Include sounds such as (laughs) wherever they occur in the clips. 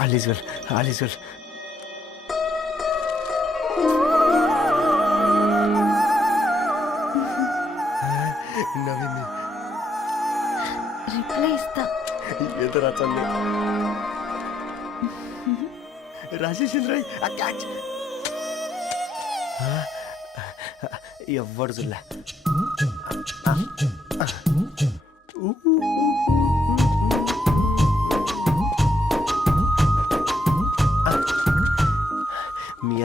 All is well all is well. నవ్వింది reply ఇస్తా. రాజేసింద్ర ఎవ్వడు చూడలే.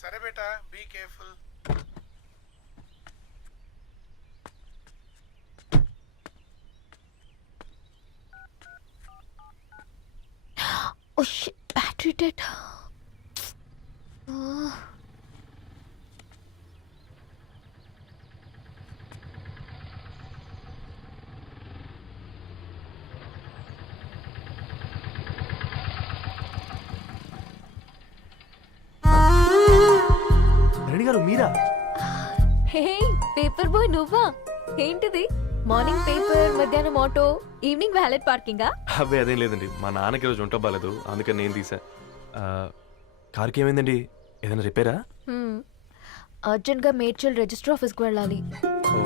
సరే బేటా be careful oh battery dead Reddy గారు మీరా? హే పేపర్ బాయ్ నువ్వా? ఏంటిది? మార్నింగ్ పేపర్ మధ్యాహ్నం ఆటో ఈవినింగ్ వ్యాలెట్ పార్కింగా? అబ్బే అదేం లేదండి. మా నాన్నకి రోజు ఉంట బాగాలేదు. అందుకని నేను తీసా. ఆ, కార్కి ఏమైందండి? ఏదైనా రిపేరా? అర్జెంట్గా మేడ్చల్ రిజిస్టర్ ఆఫీస్కు వెళ్ళాలి. ఓ.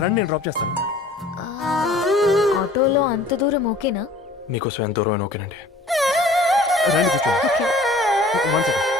రండి నేను డ్రాప్ చేస్తాను. ఆటోలో అంత దూరం ఓకేనా? మీకోసం ఎంత దూరం అయినా ఓకేనండి. రండి కూర్చోండి. ఓకే. One second.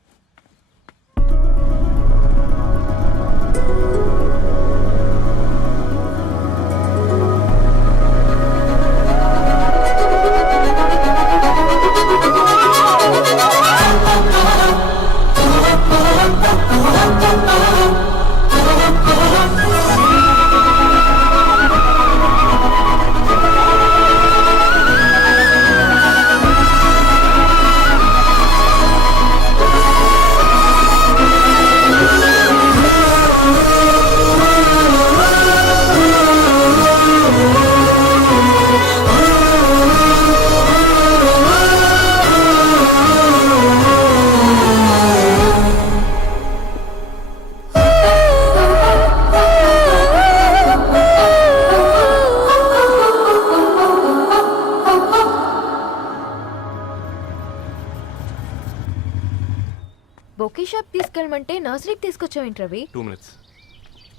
నర్సరీకి తీసుకొచ్చావేంటి రవి? టూ మినిట్స్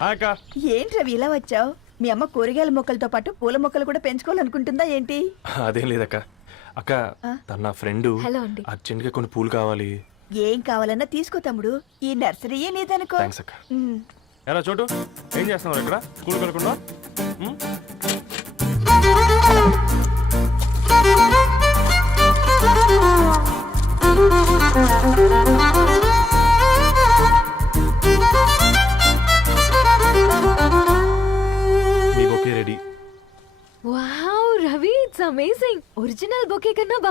అక్క. ఏంటి రవి ఇలా వచ్చావు? మీ అమ్మ కూరగాయల మొక్కలతో పాటు పూల మొక్కలు కూడా పెంచుకోవాలనుకుంటుందా ఏంటి? అదేం లేదక్క. అక్క తన నా ఫ్రెండ్. హలో అండి. అర్జెంట్గా కొన్ని పూలు కావాలి. ఏం కావాలన్నా తీసుకో తమ్ముడు. ఈ నర్సరీయే నీదనుకో. థ్యాంక్స్ అక్క. ఉమ్. ఎలా చోటు? ఏం చేస్తున్నావు ఇక్కడ? స్కూల్ కలకుండా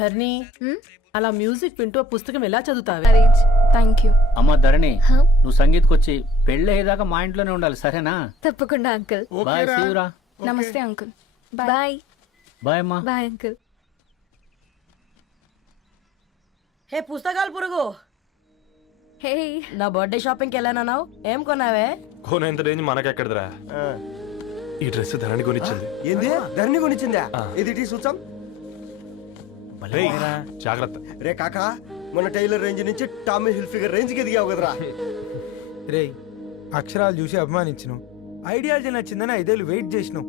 ధర్ని? అలా మ్యూజిక్ వింటూ ఆ పుస్తకం ఎలా చదువుతావే? అరేంజ్ థ్యాంక్ యూ అమ్మ ధరణి హ? నువ్వు సంగీత్కి వచ్చి పెళ్ళి అయ్యేదాకా మా ఇంట్లోనే ఉండాలి సరేనా? తప్పకుండా అంకుల్. బాయ్ శివరా. నమస్తే అంకుల్. బాయ్. బాయ్. అమ్మా. Bye uncle. హే పుస్తకాలు పురుగు. హే. నా బర్త్డే షాపింగ్కి వెళ్ళానన్నావు? ఏం కొన్నావే? కోనేంత రేంజ్ మనకెక్కడదిరా? ఈ డ్రెస్ ధరణి కొనిచ్చింది. ఏంది? ధరణి కొనిచ్చిందా. ఇది టీ సూచం? రేయ్, జాగ్రత్త. రే కాకా మన టైలర్ రేంజ్ నుంచి టామీ హిల్ఫిగర్ రేంజ్కి ఎదిగావు కదరా. (laughs) రే అక్షరాలు చూసి అభిమానించను. ఐడియాలజీ నచ్చిందని ఐదేళ్ళు వెయిట్ చేసినావు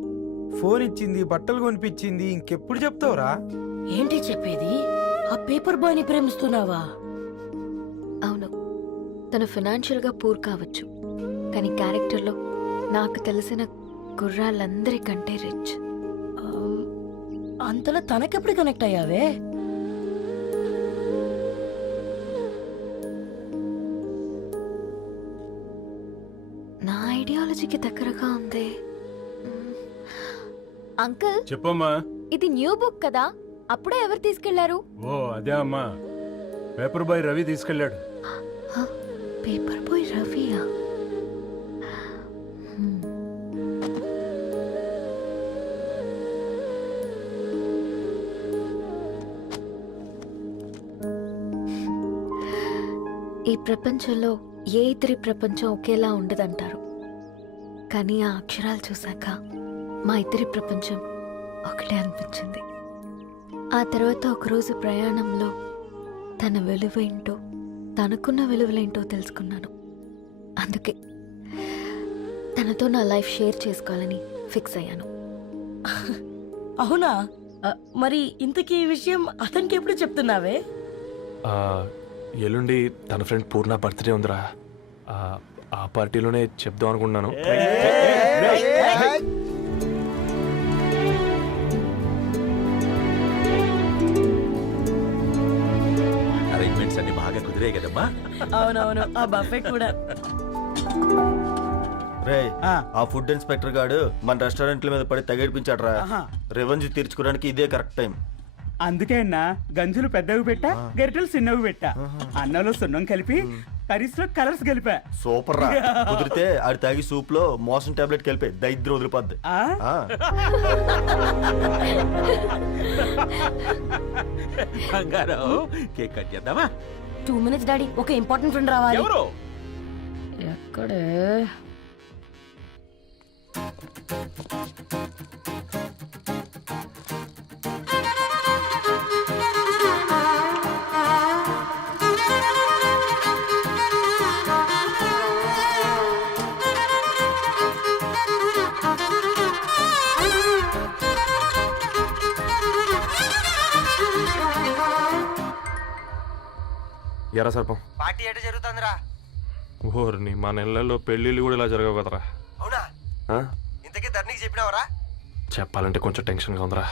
ఫోన్ ఇచ్చింది బట్టలు కొనిపించింది ఇంకెప్పుడు చెప్తావురా? ఏంటి చెప్పేది? ఆ పేపర్ బాయ్ని ప్రేమిస్తున్నావా? అవును. తను ఫినాన్షియల్గా పూర్ కావచ్చు. కానీ క్యారెక్టర్లో నాకు తెలిసిన గుర్రాలందరికంటే రిచ్ అంతలో తనకెప్పుడు కనెక్ట్ అయ్యావే? ఐడియాలజీకి దగ్గరగా ఉంది. అంకుల్? చెప్పమ్మా. ఇది న్యూ బుక్ కదా? అప్పుడే ఎవరు తీసుకెళ్ళారు? ఓ అదే అమ్మా. పేపర్ బాయ్ రవి తీసుకెళ్ళాడు. పేపర్ బాయ్ రవియా. ఈ ప్రపంచంలో ఏ ఇద్దరి ప్రపంచం ఒకేలా ఉండదంటారు? కానీ ఆ అక్షరాలు చూశాక మా ఇద్దరి ప్రపంచం ఒకటే అనిపించింది. ఆ తర్వాత ఒకరోజు ప్రయాణంలో తన విలువేంటో తనకున్న విలువలేంటో తెలుసుకున్నాను. అందుకే తనతో నా లైఫ్ షేర్ చేసుకోవాలని ఫిక్స్ అయ్యాను. అవునా? మరి ఇంతకీ ఈ విషయం అతనికి ఎప్పుడు చెప్తున్నావే? ఎల్లుండి తన ఫ్రెండ్ పూర్ణ బర్త్డే ఉందిరా. ఆ, పార్టీలోనే చెప్దాం అనుకుంటున్నాను. అరేంజ్మెంట్స్ అన్ని బాగా కుదిరాయి కదమ్మా. అవునవును ఆ బఫే కూడా. రే ఆ ఫుడ్ ఇన్స్పెక్టర్ గాడు మన రెస్టారెంట్ల మీద పడి తగేడిపించాడు రా రెవెన్యూ తీర్చుకోవడానికి ఇదే కరెక్ట్ టైం అందుకే అన్న గంజులు పెద్దవి పెట్టా గరిటెలు చిన్నవి పెట్టా. అన్నంలో సున్నం కలిపి కర్రీస్లో కలర్స్ కలిపా సూపర్ రా. కుదిరితే ఆడి తాగి సూప్లో మోషన్ టాబ్లెట్ కలిపి. దైద్రం వదిలిపోద్ది. ఆ? ఆ, బంగారం. కేక్ కట్ చేద్దామా? Two minutes daddy. ఒక ఇంపార్టెంట్ ఫ్రెండ్ రావాలి. ఎవరు? ఎక్కడే? ఎరా సర్పం. పార్టీ ఎట జరుగుతుందిరా? ఓర్ని మా నెలల్లో పెళ్ళిళ్ళు కూడా ఇలా జరగవు కదరా. అవునా? ఆ? ఇంతకీ ధరణికి చెప్పినావరా? చెప్పాలంటే కొంచెం టెన్షన్గా ఉందిరా.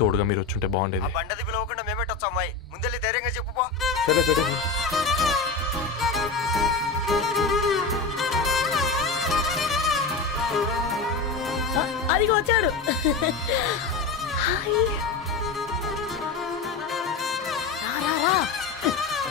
తోడుగా మీరు వచ్చుంటే ఆ బాగుండేది బండది పిలవకుండా మేమేటొచ్చు అమ్మాయి. ముందెళ్ళి ధైర్యంగా చెప్పుపో సరే సరే. అదిగో వచ్చాడు. హాయ్.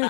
ఆ.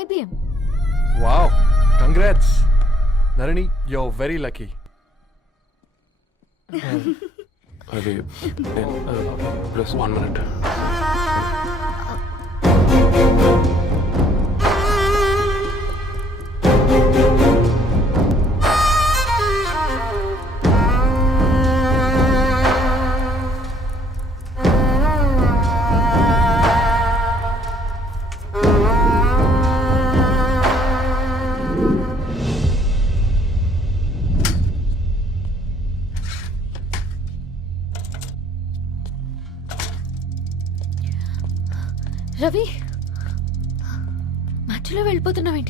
IBM wow congrats. Dharani yo very lucky అది ప్లస్ వన్ మినిట్.